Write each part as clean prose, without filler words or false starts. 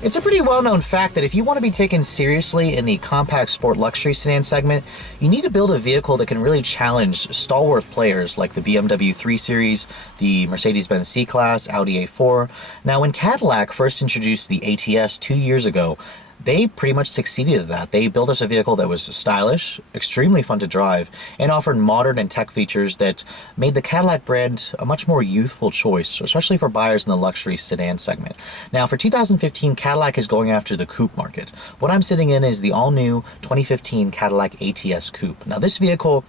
It's a pretty well-known fact that if you want to be taken seriously in the compact sport luxury sedan segment, you need to build a vehicle that can really challenge stalwart players like the BMW 3 Series, the Mecedes-Benz C-Class, Audi A4. Now, when Cadillac first introduced the ATS 2 years ago, they pretty much succeeded at that. They built us a vehicle that was stylish, extremely fun to drive, and offered modern and tech features that made the Cadillac brand a much more youthful choice, especially for buyers in the luxury sedan segment. Now, for 2015, Cadillac is going after the coupe market. What I'm sitting in is the all-new 2015 Cadillac ATS Coupe. Now, this vehicle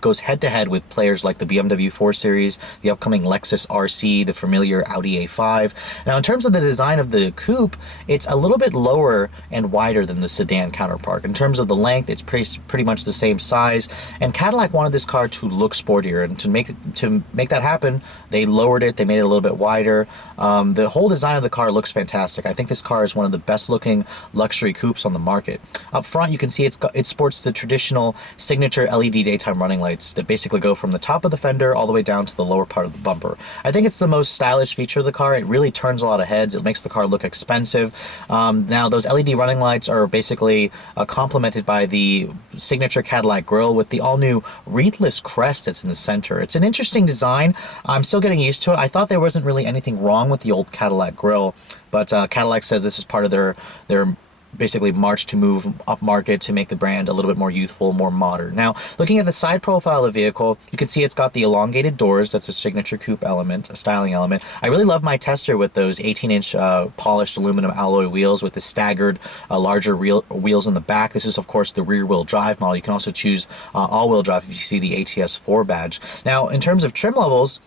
goes head-to-head with players like the BMW 4 Series, the upcoming Lexus RC, the familiar Audi A5. Now, in terms of the design of the coupe, it's a little bit lower and wider than the sedan counterpart. In terms of the length, it's pretty much the same size, and Cadillac wanted this car to look sportier, and to make that happen, they lowered it, they made it a little bit wider. The whole design of the car looks fantastic. I think this car is one of the best-looking luxury coupes on the market. Up front, you can see it sports the traditional signature LED daytime running lights that basically go from the top of the fender all the way down to the lower part of the bumper. I think it's the most stylish feature of the car. It really turns a lot of heads. It makes the car look expensive. Now, those LED running lights are basically complemented by the signature Cadillac grille with the all-new wreathless crest that's in the center. It's an interesting design. I'm still getting used to it. I thought there wasn't really anything wrong with the old Cadillac grille, but Cadillac said this is part of their basically march to move up market to make the brand a little bit more youthful, more modern. Now, looking at the side profile of the vehicle, you can see it's got the elongated doors. That's a signature coupe element, a styling element. I really love my tester with those 18-inch polished aluminum alloy wheels with the staggered larger wheels in the back. This is, of course, the rear-wheel drive model. You can also choose all-wheel drive if you see the ATS 4 badge. Now, in terms of trim levels,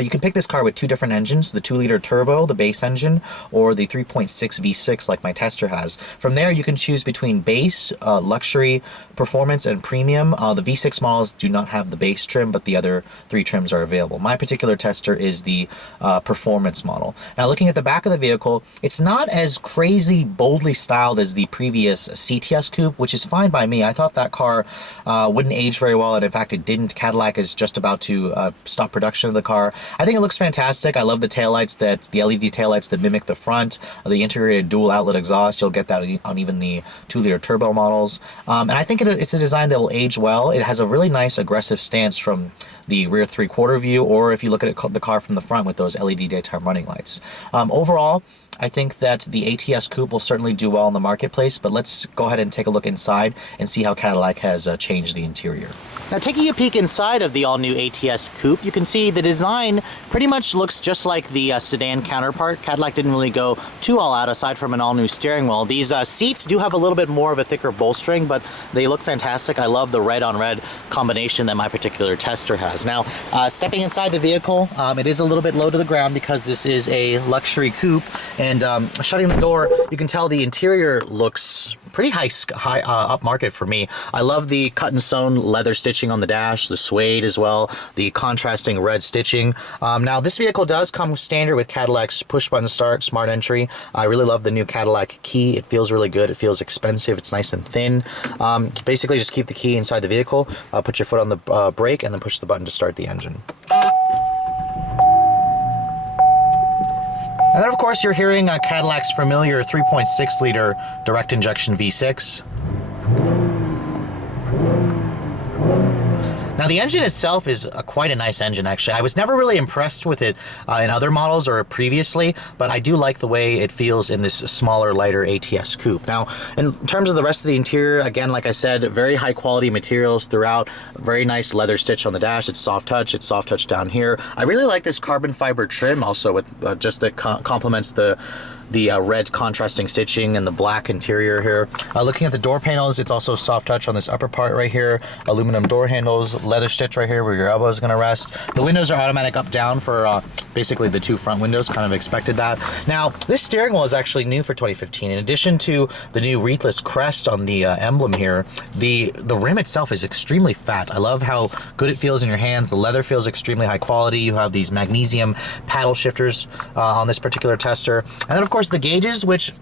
you can pick this car with two different engines, the 2-liter turbo, the base engine, or the 3.6 V6 like my tester has. From there, you can choose between base, luxury, performance, and premium. The V6 models do not have the base trim, but the other three trims are available. My particular tester is the performance model. Now, looking at the back of the vehicle, it's not as crazy boldly styled as the previous CTS Coupe, which is fine by me. I thought that car wouldn't age very well, and in fact, it didn't. Cadillac is just about to stop production of the car. I think it looks fantastic. I love the taillights, the LED taillights that mimic the front, the integrated dual outlet exhaust. You'll get that on even the 2-liter turbo models. And I think it's a design that will age well. It has a really nice aggressive stance from the rear three-quarter view, or if you look at the car from the front with those LED daytime running lights. Overall, I think that the ATS Coupe will certainly do well in the marketplace, but let's go ahead and take a look inside and see how Cadillac has changed the interior. Now, taking a peek inside of the all-new ATS Coupe, you can see the design pretty much looks just like the sedan counterpart. Cadillac didn't really go too all out aside from an all-new steering wheel. These seats do have a little bit more of a thicker bolstering, but they look fantastic. I love the red-on-red combination that my particular tester has. Now, stepping inside the vehicle, it is a little bit low to the ground because this is a luxury coupe, and shutting the door, you can tell the interior looks pretty high upmarket for me. I love the cut and sewn leather stitching on the dash, the suede as well, the contrasting red stitching. Now, this vehicle does come standard with Cadillac's push button start, smart entry. I really love the new Cadillac key. It feels really good. It feels expensive. It's nice and thin. Basically, just keep the key inside the vehicle, put your foot on the brake, and then push the button to start the engine. And then, of course, you're hearing Cadillac's familiar 3.6-liter direct injection V6. Now, the engine itself is quite a nice engine, actually. I was never really impressed with it in other models or previously, but I do like the way it feels in this smaller, lighter ATS Coupe. Now, in terms of the rest of the interior, again, like I said, very high quality materials throughout. Very nice leather stitch on the dash. It's soft touch. It's soft touch down here. I really like this carbon fiber trim also with just that complements the red contrasting stitching and the black interior here. Looking at the door panels, it's also soft touch on this upper part right here. Aluminum door handles, leather stitch right here where your elbow is going to rest. The windows are automatic up-down for basically the two front windows. Kind of expected that. Now, this steering wheel is actually new for 2015. In addition to the new wreathless crest on the emblem here, the rim itself is extremely fat. I love how good it feels in your hands. The leather feels extremely high quality. You have these magnesium paddle shifters on this particular tester. And then, of course, the gauges, which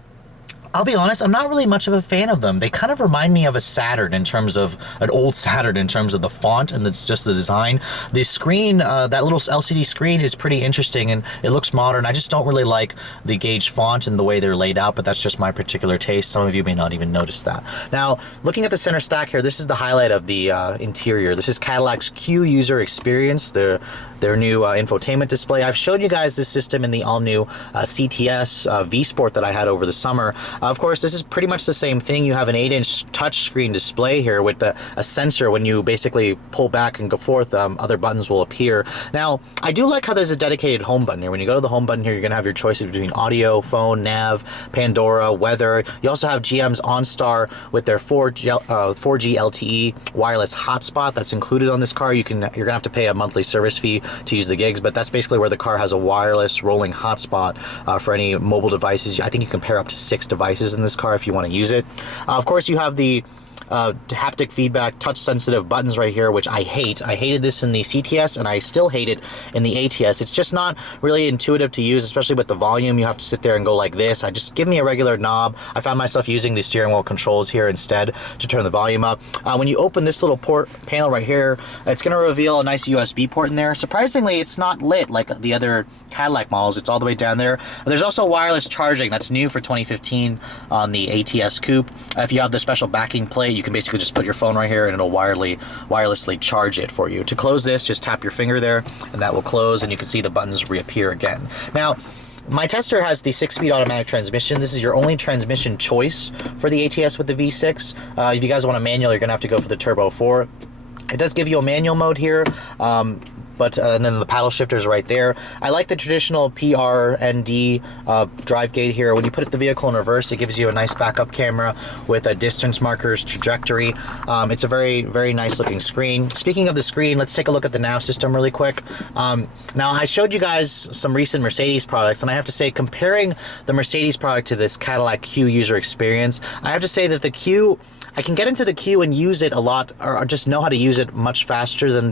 I'll be honest, I'm not really much of a fan of them. They kind of remind me of a Saturn in terms of, an old Saturn in terms of the font, and it's just the design. The screen, that little LCD screen is pretty interesting and it looks modern. I just don't really like the gauge font and the way they're laid out, but that's just my particular taste. Some of you may not even notice that. Now, looking at the center stack here, this is the highlight of the interior. This is Cadillac's Q user experience, their new infotainment display. I've showed you guys this system in the all-new CTS V Sport that I had over the summer. Of course, this is pretty much the same thing. You have an 8-inch touchscreen display here with a sensor. When you basically pull back and go forth, other buttons will appear. Now, I do like how there's a dedicated home button here. When you go to the home button here, you're going to have your choices between audio, phone, nav, Pandora, weather. You also have GM's OnStar with their 4G LTE wireless hotspot that's included on this car. You're going to have to pay a monthly service fee to use the gigs, but that's basically where the car has a wireless rolling hotspot for any mobile devices. I think you can pair up to 6 devices in this car if you want to use it. Of course, you have the haptic feedback, touch sensitive buttons right here, which I hate. I hated this in the CTS and I still hate it in the ATS. It's just not really intuitive to use, especially with the volume. You have to sit there and go like this. I just give me a regular knob. I found myself using the steering wheel controls here instead to turn the volume up. When you open this little port panel right here, it's going to reveal a nice USB port in there. Surprisingly, it's not lit like the other Cadillac models. It's all the way down there. There's also wireless charging. That's new for 2015 on the ATS Coupe. If you have the special backing plate, you can basically just put your phone right here and it'll wirelessly charge it for you. To close this, just tap your finger there and that will close, and you can see the buttons reappear again. Now, my tester has the 6-speed automatic transmission. This is your only transmission choice for the ATS with the V6. If you guys want a manual, you're going to have to go for the Turbo 4. It does give you a manual mode here. And then the paddle shifter is right there. I like the traditional PRND drive gate here. When you put the vehicle in reverse, it gives you a nice backup camera with a distance markers, trajectory. It's a very, very nice looking screen. Speaking of the screen, let's take a look at the nav system really quick. Now, I showed you guys some recent Mercedes products, and I have to say, comparing the Mercedes product to this Cadillac Q user experience, I have to say that the Q, I can get into the Q and use it a lot, or just know how to use it much faster than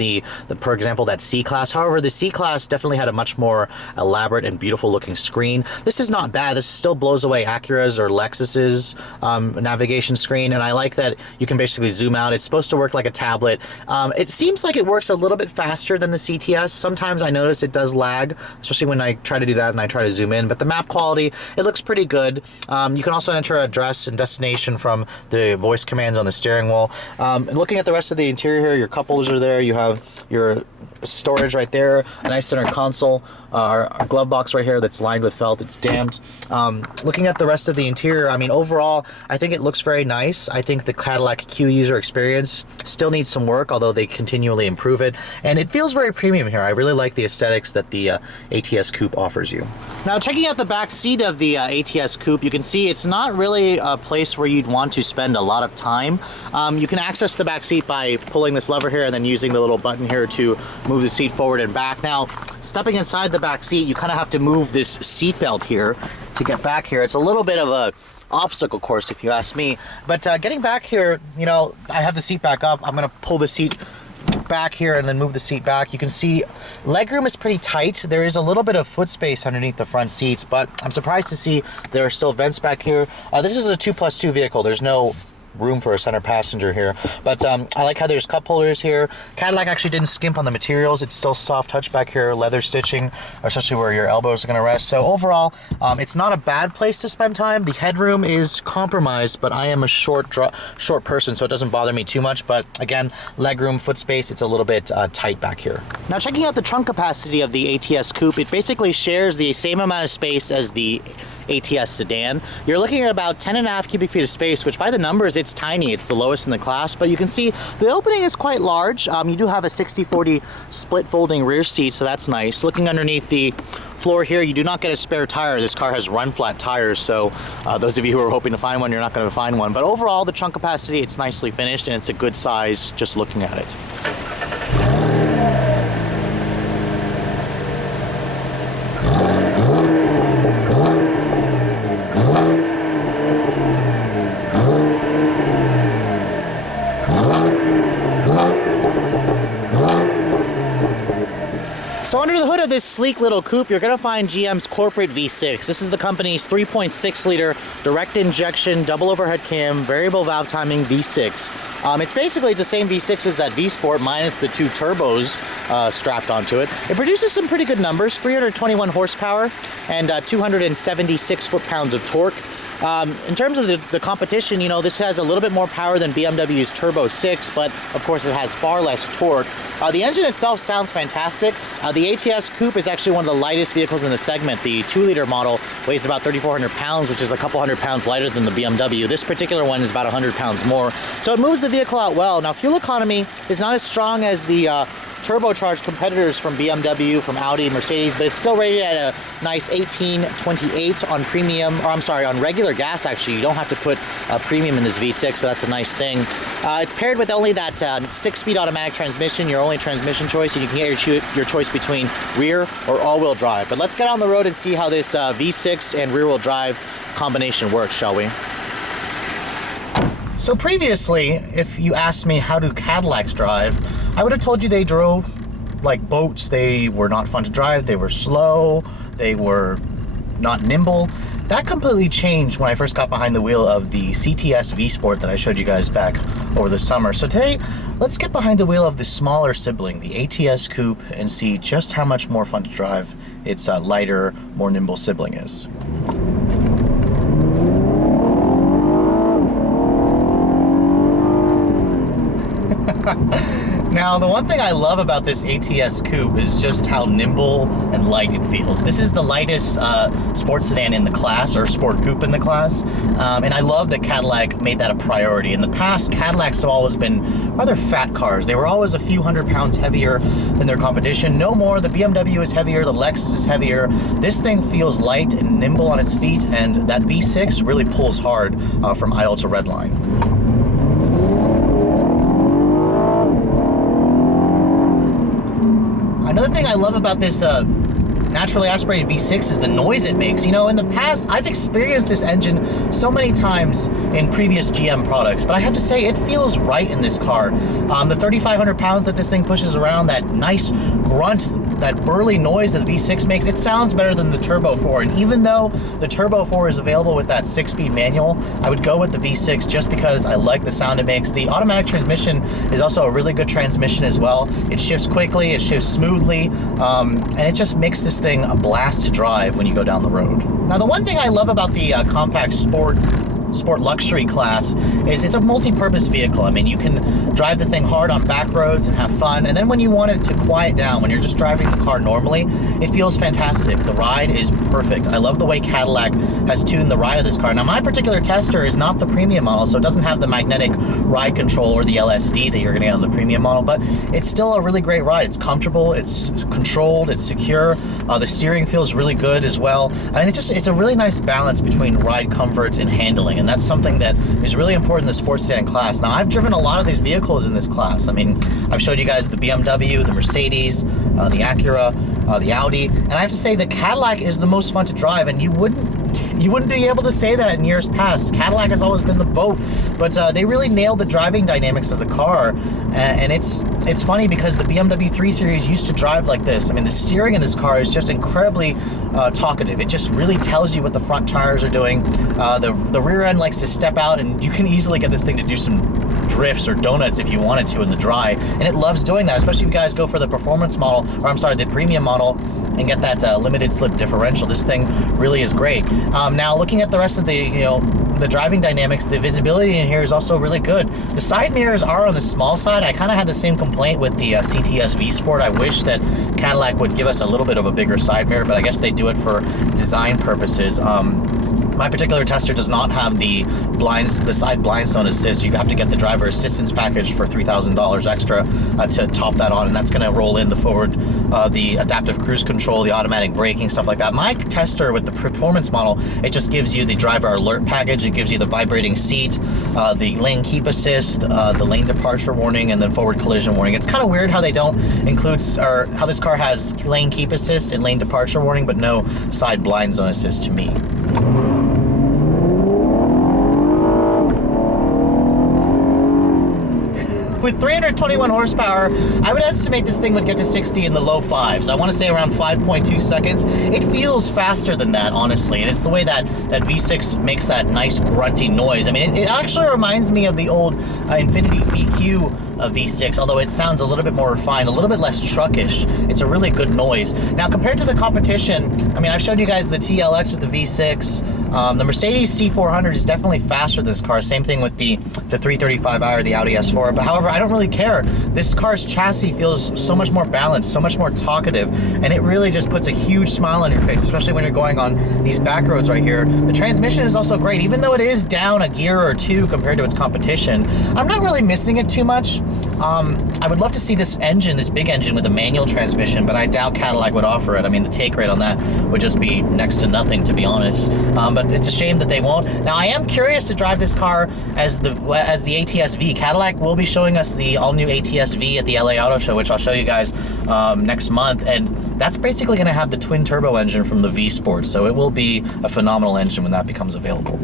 for example, that C-Class. However, the C-Class definitely had a much more elaborate and beautiful looking screen. This is not bad. This still blows away Acura's or Lexus's navigation screen, and I like that you can basically zoom out. It's supposed to work like a tablet. It seems like it works a little bit faster than the CTS. Sometimes I notice it does lag, especially when I try to do that and I try to zoom in, but the map quality, it looks pretty good. You can also enter address and destination from the voice commands on the steering wheel. Looking at the rest of the interior here, your cup holders are there. You have your storage right there, a nice center console, our glove box right here that's lined with felt. It's damped. Looking at the rest of the interior, I mean, overall, I think it looks very nice. I think the Cadillac Q user experience still needs some work, although they continually improve it, and it feels very premium here. I really like the aesthetics that the ATS Coupe offers you. Now, checking out the back seat of the ATS Coupe, you can see it's not really a place where you'd want to spend a lot of time. You can access the back seat by pulling this lever here and then using the little button here to move the seat forward and back. Now, stepping inside the back seat, you kind of have to move this seat belt here to get back here. It's a little bit of a obstacle course, if you ask me. But getting back here, you know, I have the seat back up. I'm going to pull the seat back here and then move the seat back. You can see legroom is pretty tight. There is a little bit of foot space underneath the front seats, but I'm surprised to see there are still vents back here. This is a 2+2 vehicle. There's no room for a center passenger here, but I like how there's cup holders here. Cadillac actually didn't skimp on the materials. It's still soft touch back here, leather stitching, especially where your elbows are going to rest. So overall, it's not a bad place to spend time. The headroom is compromised, but I am a short person, so it doesn't bother me too much. But again, legroom, foot space, it's a little bit tight back here. Now, checking out the trunk capacity of the ATS Coupe, it basically shares the same amount of space as the ATS sedan. You're looking at about 10.5 cubic feet of space, which by the numbers, it's tiny. It's the lowest in the class, but you can see the opening is quite large. You do have a 60/40 split folding rear seat, so that's nice. Looking underneath the floor here, you do not get a spare tire. This car has run flat tires, so those of you who are hoping to find one, you're not going to find one. But overall, the trunk capacity, it's nicely finished and it's a good size just looking at it. So under the hood of this sleek little coupe, you're gonna find GM's corporate V6. This is the company's 3.6 liter direct injection, double overhead cam, variable valve timing V6. It's basically the same V6 as that V Sport minus the 2 turbos strapped onto it. It produces some pretty good numbers, 321 horsepower and 276 foot-pounds of torque. In terms of the competition, you know, this has a little bit more power than BMW's Turbo 6, but of course it has far less torque. The engine itself sounds fantastic. The ATS Coupe is actually one of the lightest vehicles in the segment. The 2-liter model weighs about 3,400 pounds, which is a couple hundred pounds lighter than the BMW. This particular one is about 100 pounds more. So it moves the vehicle out well. Now, fuel economy is not as strong as the turbocharged competitors from BMW, from Audi, Mercedes, but it's still rated at a nice 18.28 on premium, or I'm sorry, on regular gas. Actually, you don't have to put a premium in this V6, so that's a nice thing. It's paired with only that 6-speed automatic transmission, your only transmission choice, and you can get your choice between rear or all-wheel drive. But let's get on the road and see how this V6 and rear-wheel drive combination works, shall we? So previously, if you asked me how do Cadillacs drive, I would have told you they drove like boats. They were not fun to drive, they were slow, they were not nimble. That completely changed when I first got behind the wheel of the CTS V Sport that I showed you guys back over the summer. So today, let's get behind the wheel of the smaller sibling, the ATS Coupe, and see just how much more fun to drive its lighter, more nimble sibling is. Now, the one thing I love about this ATS Coupe is just how nimble and light it feels. This is the lightest sports sedan in the class, or sport coupe in the class, and I love that Cadillac made that a priority. In the past, Cadillacs have always been rather fat cars. They were always a few hundred pounds heavier than their competition. No more, the BMW is heavier, the Lexus is heavier. This thing feels light and nimble on its feet, and that V6 really pulls hard from idle to redline. Another thing I love about this naturally aspirated V6 is the noise it makes. You know, in the past, I've experienced this engine so many times in previous GM products, but I have to say it feels right in this car. The 3,500 pounds that this thing pushes around, that nice grunt, that burly noise that the V6 makes, it sounds better than the Turbo 4. And even though the Turbo 4 is available with that 6-speed manual, I would go with the V6 just because I like the sound it makes. The automatic transmission is also a really good transmission as well. It shifts quickly, it shifts smoothly, and it just makes this thing a blast to drive when you go down the road. Now, the one thing I love about the compact sport luxury class is it's a multi-purpose vehicle. I mean, you can drive the thing hard on back roads and have fun, and then when you want it to quiet down, when you're just driving the car normally, it feels fantastic. The ride is perfect. I love the way Cadillac has tuned the ride of this car. Now, my particular tester is not the premium model, so it doesn't have the magnetic ride control or the LSD that you're gonna get on the premium model, but it's still a really great ride. It's comfortable, it's controlled, it's secure. The steering feels really good as well. I mean, it's a really nice balance between ride comfort and handling, and that's something that is really important in the sports sedan class. Now, I've driven a lot of these vehicles in this class. I mean, I've showed you guys the BMW, the Mercedes, the Acura, the Audi, and I have to say the Cadillac is the most fun to drive, and you wouldn't be able to say that in years past. Cadillac has always been the boat, but they really nailed the driving dynamics of the car, and it's funny because the BMW 3 Series used to drive like this. I mean, the steering in this car is just incredibly talkative. It just really tells you what the front tires are doing. The rear end likes to step out, and you can easily get this thing to do some drifts or donuts if you wanted to in the dry, and it loves doing that, especially if you guys go for the performance model, or I'm sorry, the premium model, and get that limited slip differential. This thing really is great. Now, looking at the rest of the driving dynamics, the visibility in here is also really good. The side mirrors are on the small side. I kind of had the same complaint with the CTS V Sport. I wish that Cadillac would give us a little bit of a bigger side mirror, but I guess they do it for design purposes. My particular tester does not have the side blindstone assist. You have to get the driver assistance package for $3,000 extra to top that on, and that's going to roll in the forward, the adaptive cruise control, the automatic braking, stuff like that. My tester with the performance model, it just gives you the driver alert package. It gives you the vibrating seat, the lane keep assist, the lane departure warning, and then forward collision warning. It's kind of weird how they don't include, or how this car has lane keep assist and lane departure warning, but no side blind zone assist to me. with 321 horsepower, I would estimate this thing would get to 60 in the low fives. I want to say around 5.2 seconds. It feels faster than that, honestly, and it's the way that V6 makes that nice grunty noise. I mean, it actually reminds me of the old Infiniti VQ V6, although it sounds a little bit more refined, a little bit less truckish. It's a really good noise. Now, compared to the competition, I mean, I've shown you guys the TLX with the V6. The Mercedes C400 is definitely faster than this car. Same thing with the 335i or the Audi S4. But however, I don't really care. This car's chassis feels so much more balanced, so much more talkative, and it really just puts a huge smile on your face, especially when you're going on these back roads right here. The transmission is also great, even though it is down a gear or two compared to its competition. I'm not really missing it too much. I would love to see this engine, this big engine with a manual transmission, but I doubt Cadillac would offer it. I mean, the take rate on that would just be next to nothing, to be honest. But it's a shame that they won't. Now, I am curious to drive this car as the ATS V. Cadillac will be showing us the all-new ATS V at the LA Auto Show, which I'll show you guys next month, and that's basically going to have the twin turbo engine from the V Sport, so it will be a phenomenal engine when that becomes available.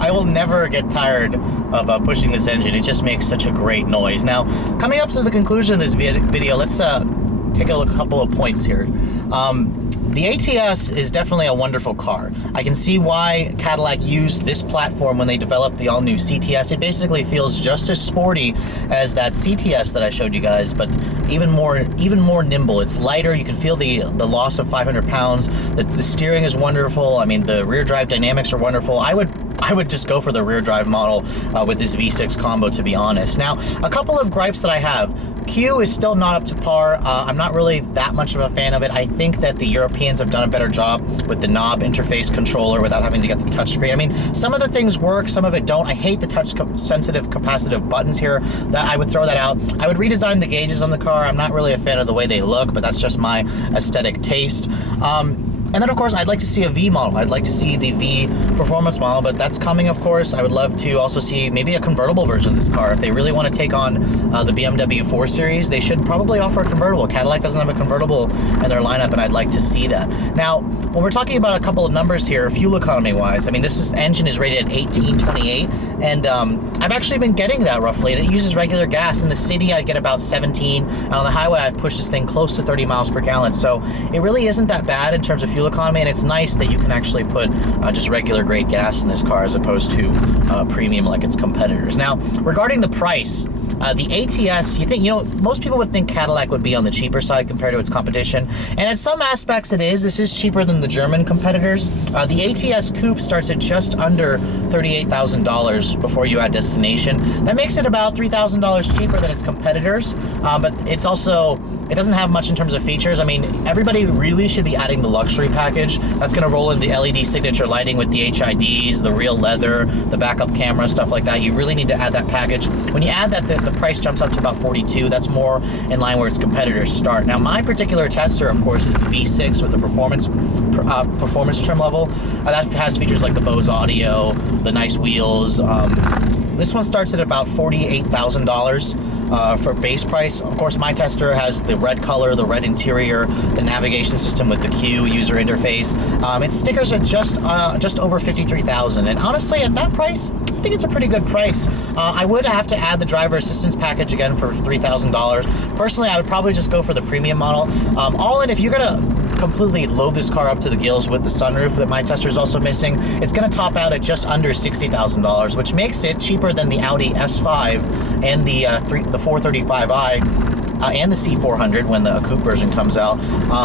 I will never get tired of pushing this engine. It just makes such a great noise. Now, coming up to the conclusion of this video, let's take a look at a couple of points here. The ATS is definitely a wonderful car. I can see why Cadillac used this platform when they developed the all-new CTS. It basically feels just as sporty as that CTS that I showed you guys, but even more nimble. It's lighter. You can feel the loss of 500 pounds. The steering is wonderful. I mean, the rear drive dynamics are wonderful. I would just go for the rear drive model with this V6 combo, to be honest. Now, a couple of gripes that I have. Q is still not up to par. I'm not really that much of a fan of it. I think that the Europeans have done a better job with the knob interface controller without having to get the touchscreen. I mean, some of the things work, some of it don't. I hate the touch-sensitive capacitive buttons here. That I would throw that out. I would redesign the gauges on the car. I'm not really a fan of the way they look, but that's just my aesthetic taste. And then, of course, I'd like to see a V model. I'd like to see the V performance model, but that's coming, of course. I would love to also see maybe a convertible version of this car. If they really want to take on the BMW 4 Series, they should probably offer a convertible. Cadillac doesn't have a convertible in their lineup, and I'd like to see that. Now, when we're talking about a couple of numbers here, fuel economy-wise, I mean, this engine is rated at 1828, and I've actually been getting that roughly, and it uses regular gas. In the city, I'd get about 17, and on the highway, I've pushed this thing close to 30 miles per gallon, so it really isn't that bad in terms of fuel economy, and it's nice that you can actually put just regular grade gas in this car as opposed to premium like its competitors. Now, regarding the price, the ATS, most people would think Cadillac would be on the cheaper side compared to its competition, and in some aspects it is. This is cheaper than the German competitors. The ATS Coupe starts at just under $38,000 before you add destination. That makes it about $3,000 cheaper than its competitors, but it's also, it doesn't have much in terms of features. I mean, everybody really should be adding the luxury package. That's going to roll in the LED signature lighting with the HIDs, the real leather, the backup camera, stuff like that. You really need to add that package. When you add that, the price jumps up to about $42,000. That's more in line where its competitors start. Now, my particular tester, of course, is the V6 with the performance trim level. That has features like the Bose audio, the nice wheels. This one starts at about $48,000 for base price. Of course, my tester has the red color, the red interior, the navigation system with the Q user interface. Its stickers are just over $53,000, and honestly, at that price, I think it's a pretty good price. I would have to add the driver assistance package again for $3,000. Personally, I would probably just go for the premium model. All in, if you're gonna completely load this car up to the gills with the sunroof that my tester is also missing, it's going to top out at just under $60,000, which makes it cheaper than the Audi S5 and the 435i and the C400 when the coupe version comes out.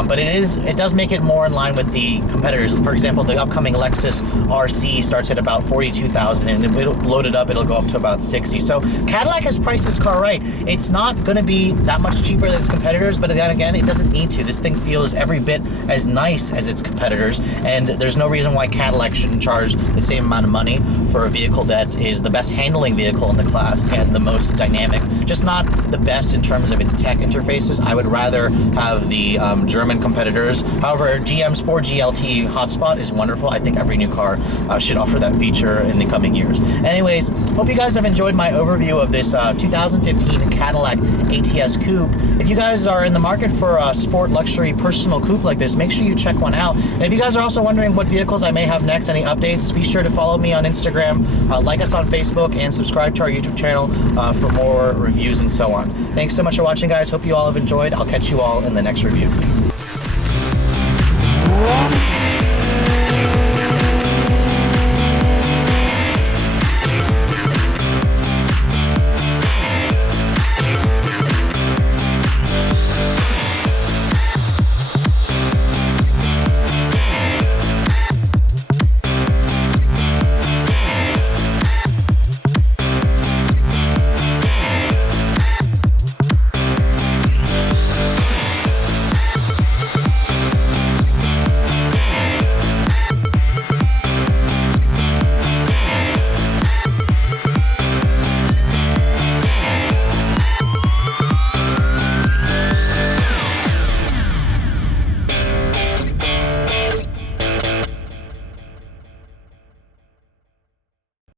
But it does make it more in line with the competitors. For example, the upcoming Lexus RC starts at about $42,000, and it'll load it up, it'll go up to about $60,000. So Cadillac has priced this car right. It's not going to be that much cheaper than its competitors, but then again, it doesn't need to. This thing feels every bit as nice as its competitors, and there's no reason why Cadillac shouldn't charge the same amount of money for a vehicle that is the best handling vehicle in the class and the most dynamic, just not the best in terms of its tech interfaces. I would rather have the German competitors. However, GM's 4GLT hotspot is wonderful. I think every new car should offer that feature in the coming years. Anyways, hope you guys have enjoyed my overview of this 2015 Cadillac ATS Coupe. If you guys are in the market for a sport luxury personal coupe like this, make sure you check one out. And if you guys are also wondering what vehicles I may have next, any updates, be sure to follow me on Instagram, like us on Facebook, and subscribe to our YouTube channel for more reviews and so on. Thanks so much for watching, guys. Hope you all have enjoyed. I'll catch you all in the next review.